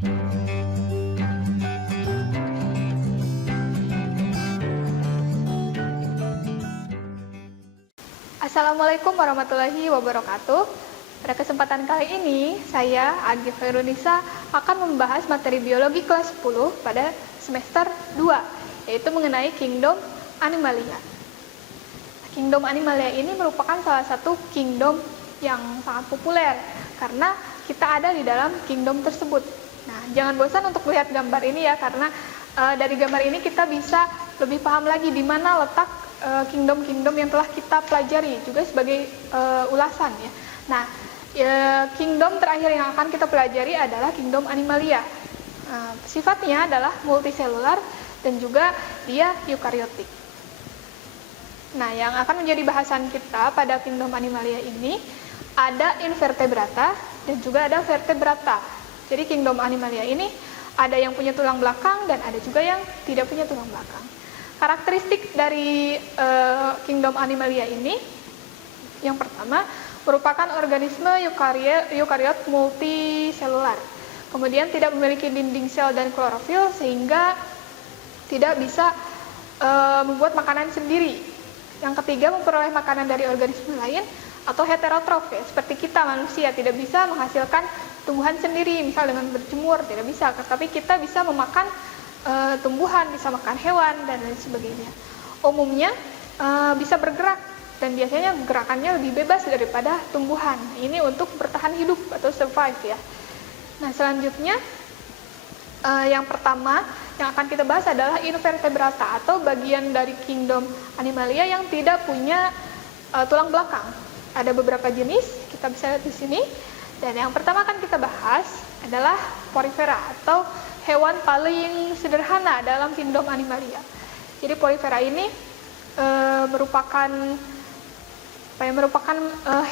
Assalamualaikum warahmatullahi wabarakatuh. Pada kesempatan kali ini, saya, Agi Khairunisa, akan membahas materi biologi kelas 10 pada semester 2, yaitu mengenai Kingdom Animalia. Kingdom Animalia ini merupakan salah satu kingdom yang sangat populer, karena kita ada di dalam kingdom tersebut. Nah, jangan bosan untuk melihat gambar ini ya, karena dari gambar ini kita bisa lebih paham lagi di mana letak kingdom-kingdom yang telah kita pelajari, juga sebagai ulasan ya. Nah, kingdom terakhir yang akan kita pelajari adalah Kingdom Animalia. Sifatnya adalah multiselular dan juga dia eukariotik. Nah, yang akan menjadi bahasan kita pada Kingdom Animalia ini ada invertebrata dan juga ada vertebrata. Jadi Kingdom Animalia ini ada yang punya tulang belakang dan ada juga yang tidak punya tulang belakang. Karakteristik dari Kingdom Animalia ini, yang pertama, merupakan organisme eukariot multiselular. Kemudian tidak memiliki dinding sel dan klorofil sehingga tidak bisa membuat makanan sendiri. Yang ketiga, memperoleh makanan dari organisme lain atau heterotrof ya, seperti kita manusia tidak bisa menghasilkan tumbuhan sendiri, misal dengan berjemur, tidak bisa, tapi kita bisa memakan tumbuhan, bisa makan hewan, dan lain sebagainya. Umumnya bisa bergerak dan biasanya gerakannya lebih bebas daripada tumbuhan. Ini untuk bertahan hidup atau survive ya. Nah, selanjutnya yang pertama yang akan kita bahas adalah invertebrata atau bagian dari Kingdom Animalia yang tidak punya tulang belakang. Ada beberapa jenis, kita bisa lihat di sini. Dan yang pertama akan kita bahas adalah Porifera atau hewan paling sederhana dalam Kingdom Animalia. Jadi Porifera ini merupakan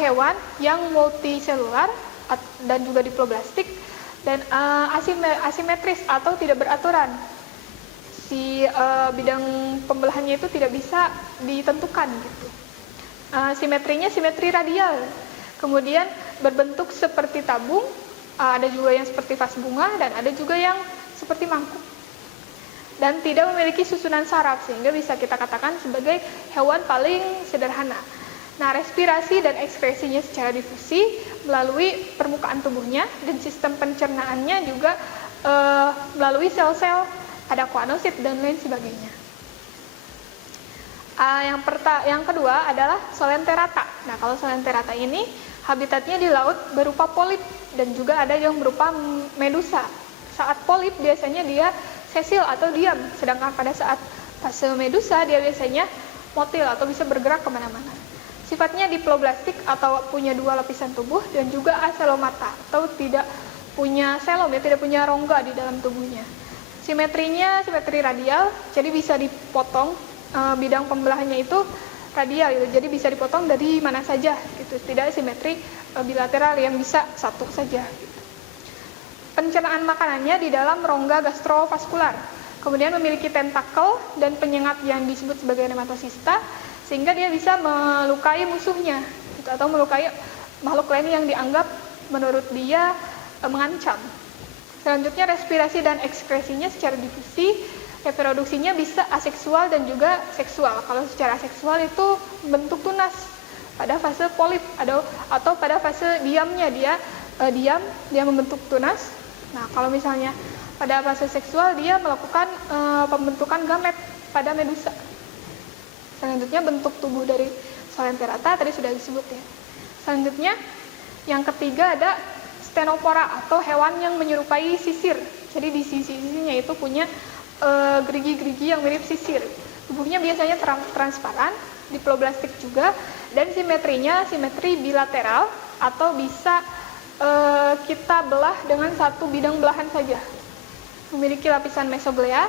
hewan yang multiselular dan juga diploblastik dan asimetris atau tidak beraturan. Si bidang pembelahannya itu tidak bisa ditentukan gitu. Simetrinya simetri radial. Kemudian berbentuk seperti tabung, ada juga yang seperti vas bunga dan ada juga yang seperti mangkuk. Dan tidak memiliki susunan saraf sehingga bisa kita katakan sebagai hewan paling sederhana. Nah, respirasi dan ekskresinya secara difusi melalui permukaan tubuhnya dan sistem pencernaannya juga melalui sel-sel, ada kuanosit dan lain sebagainya. Yang kedua adalah Solenterata. Nah, kalau Solenterata ini habitatnya di laut berupa polip dan juga ada yang berupa medusa. Saat polip biasanya dia sesil atau diam, sedangkan pada saat fase medusa dia biasanya motil atau bisa bergerak kemana-mana. Sifatnya diploblastik atau punya dua lapisan tubuh dan juga acelomata atau tidak punya selom ya, tidak punya rongga di dalam tubuhnya. Simetrinya simetri radial, jadi bisa dipotong bidang pembelahannya itu radial gitu, jadi bisa dipotong dari mana saja gitu, tidak simetri bilateral yang bisa satu saja gitu. Pencernaan makanannya di dalam rongga gastrovaskular, kemudian memiliki tentakel dan penyengat yang disebut sebagai nematosista sehingga dia bisa melukai musuhnya gitu, atau melukai makhluk lain yang dianggap menurut dia mengancam. Selanjutnya respirasi dan ekskresinya secara difusi, reproduksinya bisa aseksual dan juga seksual. Kalau secara seksual itu bentuk tunas pada fase polip atau pada fase diamnya dia membentuk tunas. Nah, kalau misalnya pada fase seksual dia melakukan pembentukan gamet pada medusa. Selanjutnya bentuk tubuh dari Solenterata tadi sudah disebut ya. Selanjutnya yang ketiga ada Stenopora atau hewan yang menyerupai sisir. Jadi di sisi-sisinya itu punya gerigi-gerigi yang mirip sisir. Tubuhnya biasanya transparan, diploblastik juga, dan simetrinya simetri bilateral atau bisa kita belah dengan satu bidang belahan saja. Memiliki lapisan mesoglea,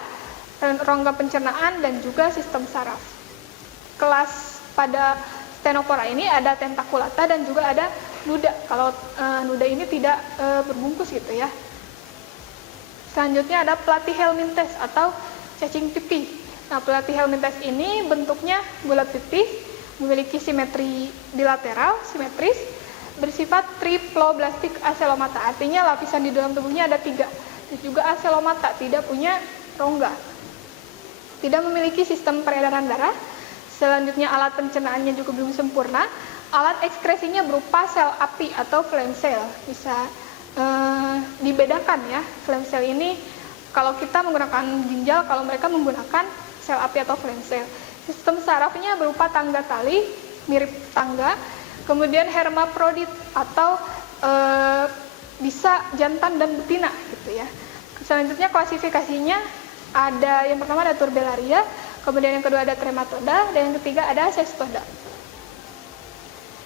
rongga pencernaan dan juga sistem saraf. Kelas pada Stenopora ini ada tentakulata dan juga ada nuda. Kalau nuda ini tidak berbungkus gitu ya. Selanjutnya ada Platyhelminthes atau cacing pipih. Nah, Platyhelminthes ini bentuknya bulat pipih, memiliki simetri bilateral, simetris, bersifat triploblastik acelomata. Artinya lapisan di dalam tubuhnya ada 3. Dan juga acelomata, tidak punya rongga. Tidak memiliki sistem peredaran darah. Selanjutnya alat pencernaannya juga belum sempurna. Alat ekskresinya berupa sel api atau flame cell. Bisa dibedakan ya, flame cell ini kalau kita menggunakan ginjal, kalau mereka menggunakan sel api atau flame cell. Sistem sarafnya berupa tangga tali, mirip tangga. Kemudian hermaprodit atau bisa jantan dan betina gitu ya. Selanjutnya klasifikasinya ada, yang pertama ada Turbellaria, kemudian yang kedua ada Trematoda, dan yang ketiga ada Cestoda.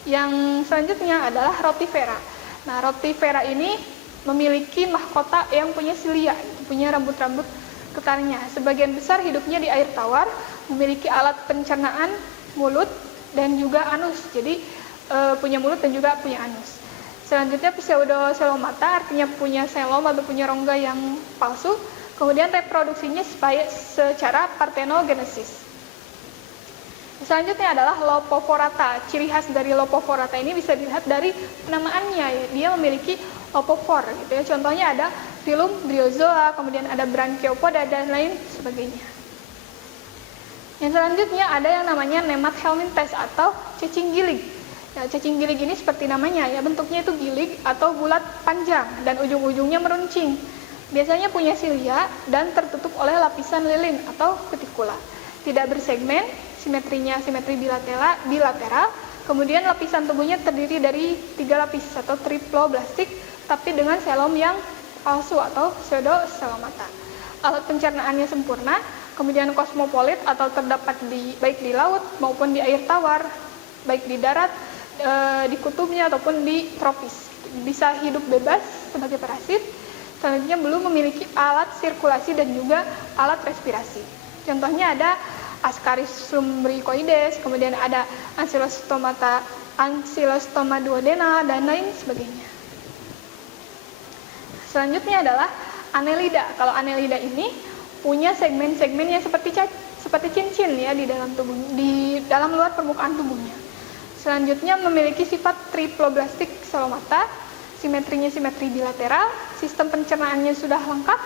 Yang selanjutnya adalah Rotifera. Nah, Rotifera ini memiliki mahkota yang punya silia, punya rambut-rambut ketarnya. Sebagian besar hidupnya di air tawar, memiliki alat pencernaan mulut dan juga anus. Jadi punya mulut dan juga punya anus. Selanjutnya Pseudocelomata, artinya punya selom atau punya rongga yang palsu. Kemudian reproduksinya secara parthenogenesis. Selanjutnya adalah Lopophorata. Ciri khas dari Lopophorata ini bisa dilihat dari penamaannya, ya. Dia memiliki lopophor gitu ya. Contohnya ada filum bryozoa, kemudian ada branchiopoda dan lain sebagainya. Yang selanjutnya ada yang namanya Nemat helminthes atau cacing gilig. Ya, cacing gilig ini seperti namanya ya, bentuknya itu gilig atau bulat panjang dan ujung-ujungnya meruncing. Biasanya punya silia dan tertutup oleh lapisan lilin atau kutikula. Tidak bersegmen, simetrinya simetri bilateral. Kemudian lapisan tubuhnya terdiri dari 3 lapis atau triploblastik, tapi dengan selom yang palsu atau pseudocelomata. Alat pencernaannya sempurna, kemudian kosmopolit atau terdapat baik di laut maupun di air tawar, baik di darat, di kutubnya ataupun di tropis. Bisa hidup bebas sebagai parasit. Selanjutnya belum memiliki alat sirkulasi dan juga alat respirasi. Contohnya ada Ascaris lumbricoides, kemudian ada Ancylostoma duodena dan lain sebagainya. Selanjutnya adalah Annelida. Kalau Annelida ini punya segmen-segmen yang seperti cincin ya di dalam tubuh, di dalam luar permukaan tubuhnya. Selanjutnya memiliki sifat triploblastik celomata, simetrinya simetri bilateral, sistem pencernaannya sudah lengkap.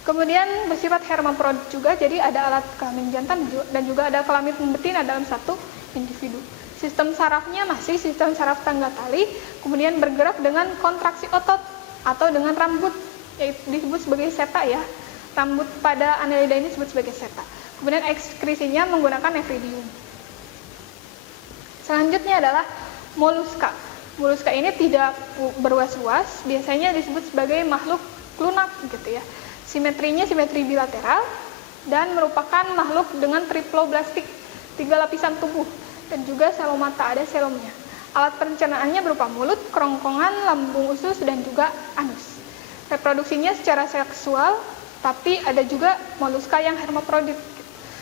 Kemudian bersifat hermaprodit juga, jadi ada alat kelamin jantan dan juga ada kelamin betina dalam satu individu. Sistem sarafnya masih sistem saraf tangga tali, kemudian bergerak dengan kontraksi otot atau dengan rambut, yaitu disebut sebagai seta ya. Rambut pada Annelida ini disebut sebagai seta. Kemudian ekskresinya menggunakan nephridium. Selanjutnya adalah moluska. Moluska ini tidak berwas-was, biasanya disebut sebagai makhluk lunak gitu ya. Simetrinya simetri bilateral dan merupakan makhluk dengan triploblastik, 3 lapisan tubuh dan juga selomata, ada selomnya. Alat pencernaannya berupa mulut, kerongkongan, lambung usus dan juga anus. Reproduksinya secara seksual, tapi ada juga moluska yang hermaprodit.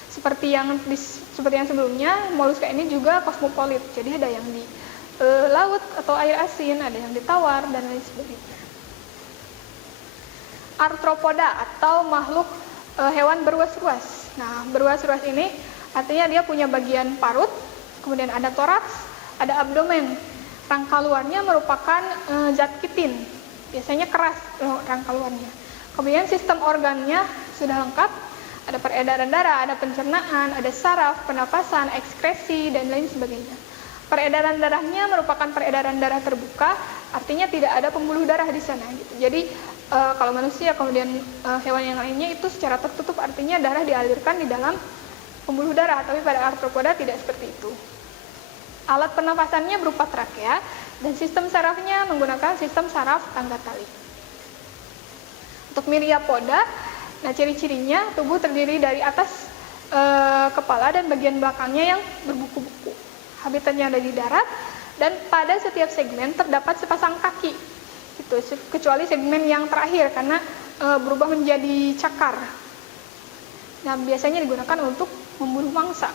Seperti yang sebelumnya, moluska ini juga kosmopolit. Jadi ada yang di laut atau air asin, ada yang di tawar dan lain sebagainya. Arthropoda atau makhluk hewan berwas-was. Nah, berwas-was ini artinya dia punya bagian parut, kemudian ada toraks, ada abdomen. Rangka luarnya merupakan zat kitin, biasanya keras rangka luarnya. Kemudian sistem organnya sudah lengkap, ada peredaran darah, ada pencernaan, ada saraf, pernapasan, ekskresi, dan lain sebagainya. Peredaran darahnya merupakan peredaran darah terbuka, artinya tidak ada pembuluh darah di sana. Gitu. Jadi kalau manusia kemudian hewan yang lainnya itu secara tertutup, artinya darah dialirkan di dalam pembuluh darah, tapi pada arthropoda tidak seperti itu. Alat pernapasannya berupa trakea dan sistem sarafnya menggunakan sistem saraf tangga tali. Untuk Myriapoda, nah ciri-cirinya tubuh terdiri dari atas kepala dan bagian belakangnya yang berbuku-buku. Habitatnya ada di darat dan pada setiap segmen terdapat sepasang kaki. Itu kecuali segmen yang terakhir karena berubah menjadi cakar. Nah, biasanya digunakan untuk membunuh mangsa.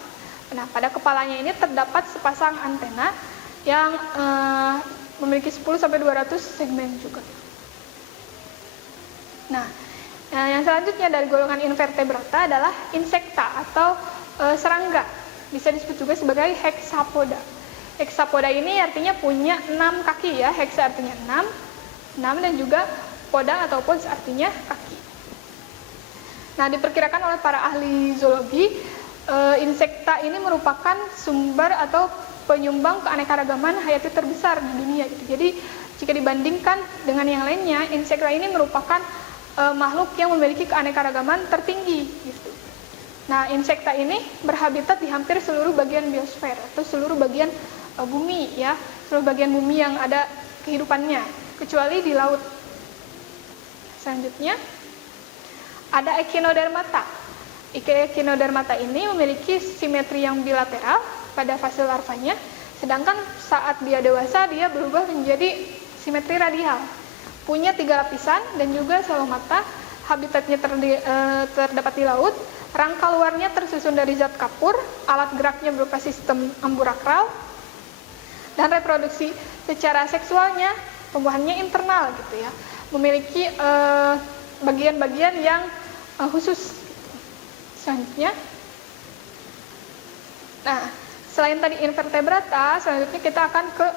Nah, pada kepalanya ini terdapat sepasang antena yang memiliki 10-200 segmen juga. Nah, yang selanjutnya dari golongan invertebrata adalah insekta atau serangga. Bisa disebut juga sebagai hexapoda. Hexapoda ini artinya punya 6 kaki ya, hexa artinya 6 dan juga podang atau pons artinya kaki. Nah, diperkirakan oleh para ahli zoologi, insekta ini merupakan sumber atau penyumbang keanekaragaman hayati terbesar di dunia gitu. Jadi jika dibandingkan dengan yang lainnya, insekta ini merupakan makhluk yang memiliki keanekaragaman tertinggi gitu. Nah, insekta ini berhabitat di hampir seluruh bagian biosfer atau seluruh bagian bumi ya, seluruh bagian bumi yang ada kehidupannya, kecuali di laut. Selanjutnya ada Echinodermata. Echinodermata ini memiliki simetri yang bilateral pada fase larvanya, sedangkan saat dia dewasa dia berubah menjadi simetri radial. Punya 3 lapisan dan juga sel mata. Habitatnya terdapat di laut. Rangka luarnya tersusun dari zat kapur. Alat geraknya berupa sistem amburakral. Dan reproduksi secara seksualnya, pembuahannya internal gitu ya. Memiliki bagian-bagian yang khusus. Selanjutnya, nah, selain tadi invertebrata, selanjutnya kita akan ke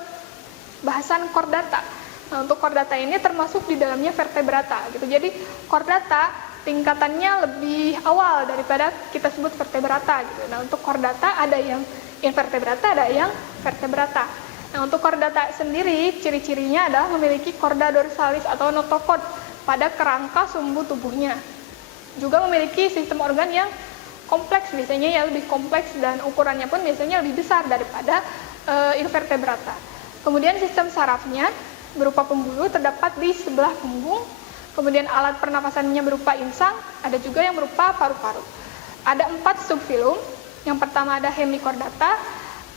bahasan chordata. Nah, untuk chordata ini termasuk di dalamnya vertebrata gitu. Jadi chordata tingkatannya lebih awal daripada kita sebut vertebrata gitu. Nah, untuk chordata ada yang invertebrata, ada yang vertebrata. Nah, untuk chordata sendiri ciri-cirinya adalah memiliki chorda dorsalis atau notochord pada kerangka sumbu tubuhnya. Juga memiliki sistem organ yang kompleks, biasanya ya lebih kompleks dan ukurannya pun biasanya lebih besar daripada invertebrata. Kemudian sistem sarafnya berupa pembuluh terdapat di sebelah punggung. Kemudian alat pernapasannya berupa insang, ada juga yang berupa paru-paru. Ada 4 subfilum. Yang pertama ada hemichordata,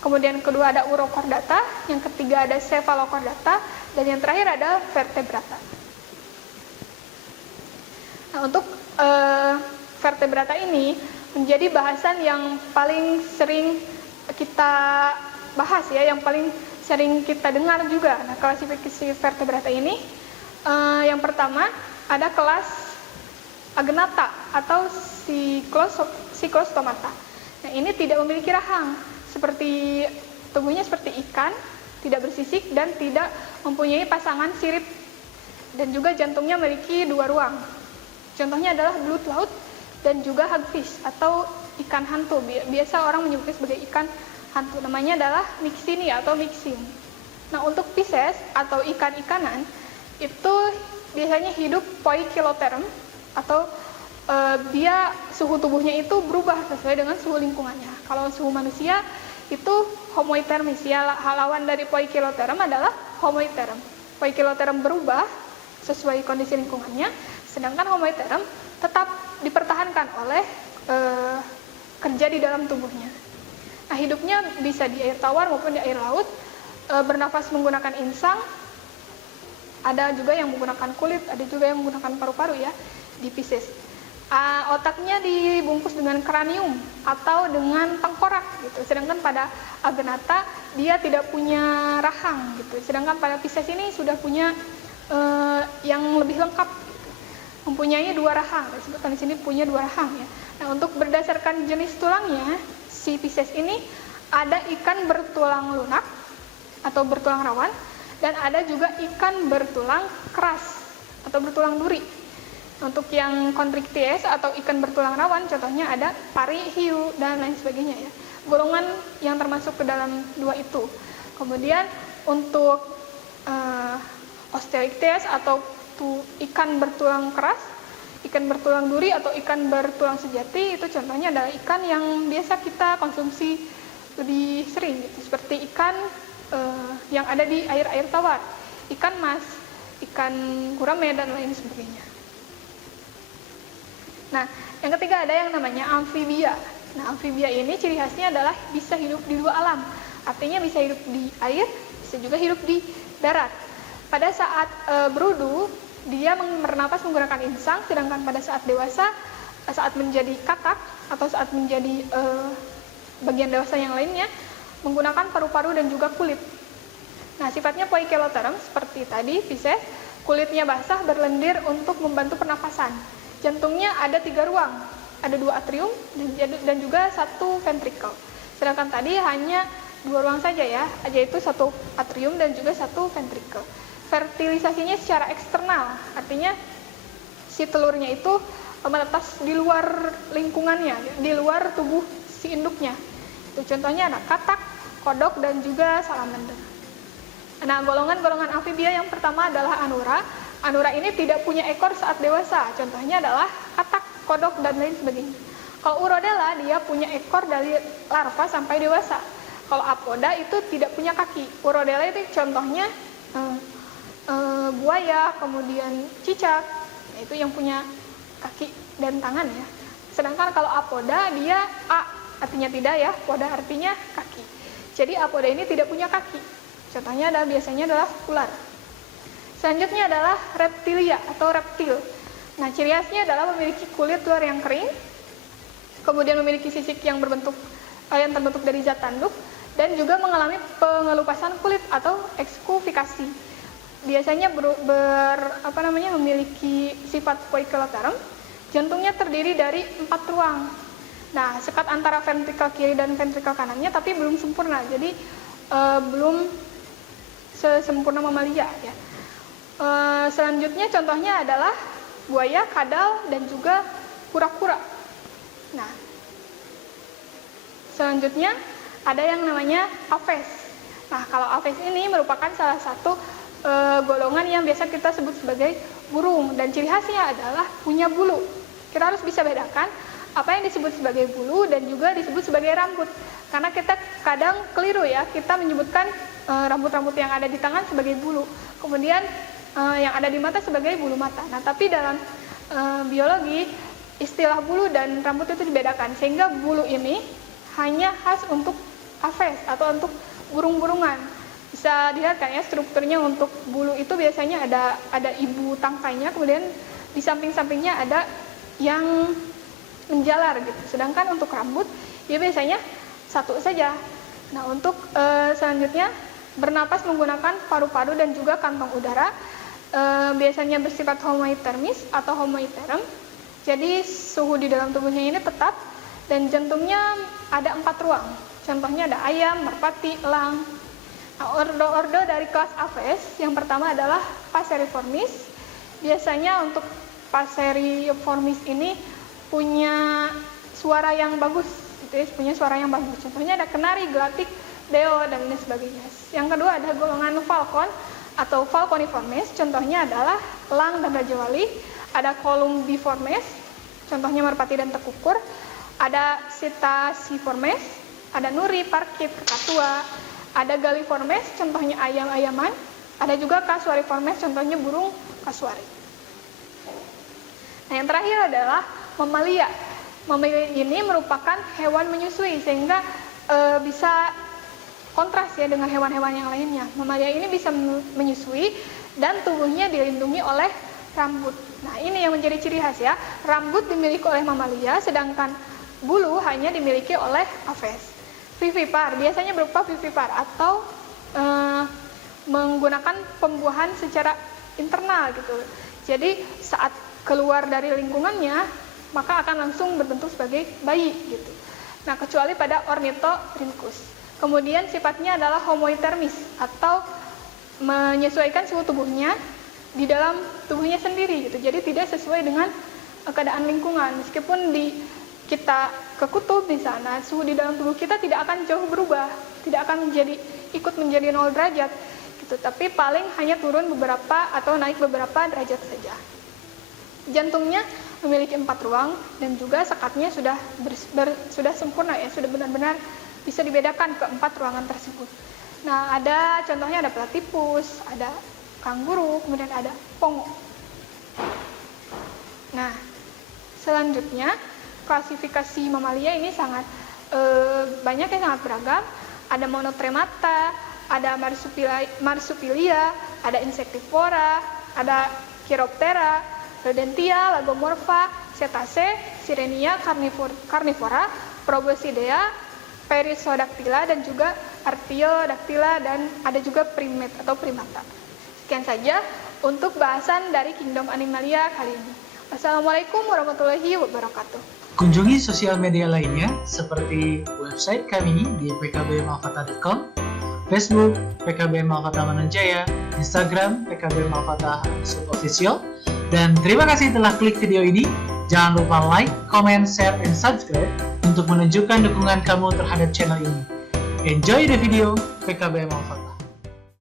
kemudian kedua ada urochordata, yang ketiga ada cephalochordata, dan yang terakhir ada vertebrata. Nah, untuk vertebrata ini menjadi bahasan yang paling sering kita bahas ya, yang paling sering kita dengar juga. Nah, klasifikasi vertebrata ini yang pertama ada kelas Agnatha atau Cyclostomata. Nah, ini tidak memiliki rahang, seperti tubuhnya seperti ikan, tidak bersisik dan tidak mempunyai pasangan sirip, dan juga jantungnya memiliki 2 ruang. Contohnya adalah belut laut dan juga hagfish atau ikan hantu. Biasa orang menyebutnya sebagai ikan hantu. Namanya adalah Myxini atau Myxin. Nah, untuk Pisces atau ikan-ikanan itu biasanya hidup poikiloterm atau dia suhu tubuhnya itu berubah sesuai dengan suhu lingkungannya. Kalau suhu manusia itu homoitermis ya, lawan dari poikiloterm adalah homoiterm. Poikiloterm berubah sesuai kondisi lingkungannya, sedangkan homoiterm tetap dipertahankan oleh kerja di dalam tubuhnya. Nah, hidupnya bisa di air tawar maupun di air laut, bernafas menggunakan insang, ada juga yang menggunakan kulit, ada juga yang menggunakan paru-paru ya di Pisces. Otaknya dibungkus dengan kranium atau dengan tengkorak gitu. Sedangkan pada Agnatha dia tidak punya rahang gitu. Sedangkan pada Pisces ini sudah punya yang lebih lengkap, mempunyai 2 rahang. Disebutkan di sini punya 2 rahang ya. Nah, untuk berdasarkan jenis tulangnya, si Pisces ini ada ikan bertulang lunak atau bertulang rawan, dan ada juga ikan bertulang keras atau bertulang duri. Untuk yang Chondrichthyes atau ikan bertulang rawan, contohnya ada pari, hiu, dan lain sebagainya ya. Golongan yang termasuk ke dalam 2 itu. Kemudian untuk Osteichthyes atau ikan bertulang keras, ikan bertulang duri atau ikan bertulang sejati, itu contohnya adalah ikan yang biasa kita konsumsi lebih sering gitu, seperti ikan yang ada di air-air tawar, ikan mas, ikan gurame, dan lain sebagainya. Nah, yang ketiga ada yang namanya amfibia. Nah, amfibia ini ciri khasnya adalah bisa hidup di 2 alam, artinya bisa hidup di air, bisa juga hidup di darat. Pada saat berudu, dia bernapas menggunakan insang, sedangkan pada saat dewasa, saat menjadi katak atau saat menjadi bagian dewasa yang lainnya, menggunakan paru-paru dan juga kulit. Nah, sifatnya poikiloterm seperti tadi, Pisces, kulitnya basah berlendir untuk membantu pernapasan. Jantungnya ada 3 ruang, ada 2 atrium dan juga 1 ventricle. Sedangkan tadi hanya 2 ruang saja ya, yaitu 1 atrium dan juga 1 ventricle. fertilisasinya secara eksternal, artinya si telurnya itu menetas di luar lingkungannya, di luar tubuh si induknya. Itu contohnya ada katak, kodok, dan juga salamander. Nah, golongan-golongan amfibia yang pertama adalah anura. Anura ini tidak punya ekor saat dewasa. Contohnya adalah katak, kodok, dan lain sebagainya. Kalau urodela, dia punya ekor dari larva sampai dewasa. Kalau apoda itu tidak punya kaki. Urodela itu contohnya buaya, kemudian cicak, itu yang punya kaki dan tangan ya. Sedangkan kalau apoda dia A, artinya tidak ya, poda artinya kaki. Jadi apoda ini tidak punya kaki. Contohnya biasanya adalah ular. Selanjutnya adalah reptilia atau reptil. Nah, ciri khasnya adalah memiliki kulit luar yang kering, kemudian memiliki sisik yang terbentuk dari zat tanduk, dan juga mengalami pengelupasan kulit atau ekskuvikasi. Biasanya memiliki sifat poikiloterm. Jantungnya terdiri dari 4 ruang. Nah, sekat antara ventrikel kiri dan ventrikel kanannya tapi belum sempurna. Jadi belum sesempurna mamalia ya. Selanjutnya contohnya adalah buaya, kadal, dan juga kura-kura. Nah, selanjutnya ada yang namanya aves. Nah, kalau aves ini merupakan salah satu golongan yang biasa kita sebut sebagai burung, dan ciri khasnya adalah punya bulu. Kita harus bisa bedakan apa yang disebut sebagai bulu dan juga disebut sebagai rambut. Karena kita kadang keliru ya, kita menyebutkan rambut-rambut yang ada di tangan sebagai bulu, kemudian yang ada di mata sebagai bulu mata. Nah, tapi dalam biologi istilah bulu dan rambut itu dibedakan, sehingga bulu ini hanya khas untuk aves atau untuk burung-burungan. Bisa dilihat kan ya, strukturnya untuk bulu itu biasanya ada ibu tangkainya, kemudian di samping-sampingnya ada yang menjalar gitu. Sedangkan untuk rambut ya biasanya satu saja. Nah, untuk selanjutnya bernapas menggunakan paru-paru dan juga kantong udara, biasanya bersifat homoitermis atau homoiterm. Jadi suhu di dalam tubuhnya ini tetap, dan jantungnya ada 4 ruang. Contohnya ada ayam, merpati, elang. Nah, ordo-ordo dari kelas aves yang pertama adalah Passeriformis. Biasanya untuk Passeriformis ini punya suara yang bagus, gitu ya, punya suara yang bagus. Contohnya ada kenari, gelatik, deo, dan lain sebagainya. Yang kedua ada golongan falcon atau Falconiformes. Contohnya adalah elang dan raja wali. Ada Columbiformes, contohnya merpati dan tekukur. Ada Psittaciformes, ada nuri, parkit, kakatua. Ada Galliformes, contohnya ayam-ayaman. Ada juga Casuariformes, contohnya burung kasuari. Nah, yang terakhir adalah mamalia. Mamalia ini merupakan hewan menyusui, sehingga bisa kontras ya dengan hewan-hewan yang lainnya. Mamalia ini bisa menyusui dan tubuhnya dilindungi oleh rambut. Nah, ini yang menjadi ciri khas ya. Rambut dimiliki oleh mamalia, sedangkan bulu hanya dimiliki oleh aves. Vivipar, biasanya berupa vivipar atau menggunakan pembuahan secara internal gitu. Jadi saat keluar dari lingkungannya, maka akan langsung berbentuk sebagai bayi gitu. Nah, kecuali pada Ornithorhynchus. Kemudian sifatnya adalah homoitermis atau menyesuaikan suhu tubuhnya di dalam tubuhnya sendiri gitu. Jadi tidak sesuai dengan keadaan lingkungan. Meskipun kita ke kutub di sana, suhu di dalam tubuh kita tidak akan jauh berubah, tidak akan ikut menjadi 0 derajat gitu. Tapi paling hanya turun beberapa atau naik beberapa derajat saja. Jantungnya memiliki 4 ruang dan juga sekatnya sudah sempurna ya, sudah benar-benar bisa dibedakan ke 4 ruangan tersebut. Nah, contohnya ada platypus, ada kanguru, kemudian ada pongo. Nah, selanjutnya klasifikasi mamalia ini sangat banyak yang sangat beragam. Ada monotremata, ada marsupilia, ada insectivora, ada chiroptera, rodentia, lagomorpha, cetacea, sirenia, carnivora, proboscidea, perissodactyla, dan juga artiodactyla, dan ada juga primate atau primata. Sekian saja untuk bahasan dari Kingdom Animalia kali ini. Wassalamualaikum warahmatullahi wabarakatuh. Kunjungi sosial media lainnya seperti website kami di pkbmafata.com, Facebook PKBM Al-Fatah Mananjaya, Instagram PKBM Al-Fatah _official. Dan terima kasih telah klik video ini. Jangan lupa like, comment, share, and subscribe untuk menunjukkan dukungan kamu terhadap channel ini. Enjoy the video PKBM Al-Fatah.